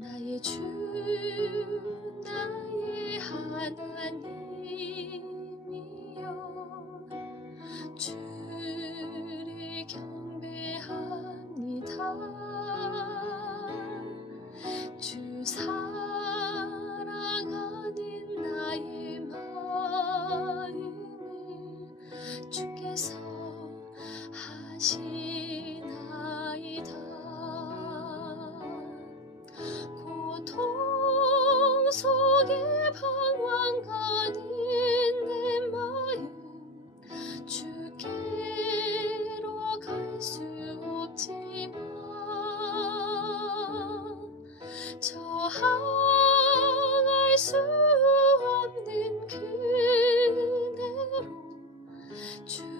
나의 주 나의 하나님이여. 주를 경배합니다. 주 사랑하는 나의 마음을 주께서 To.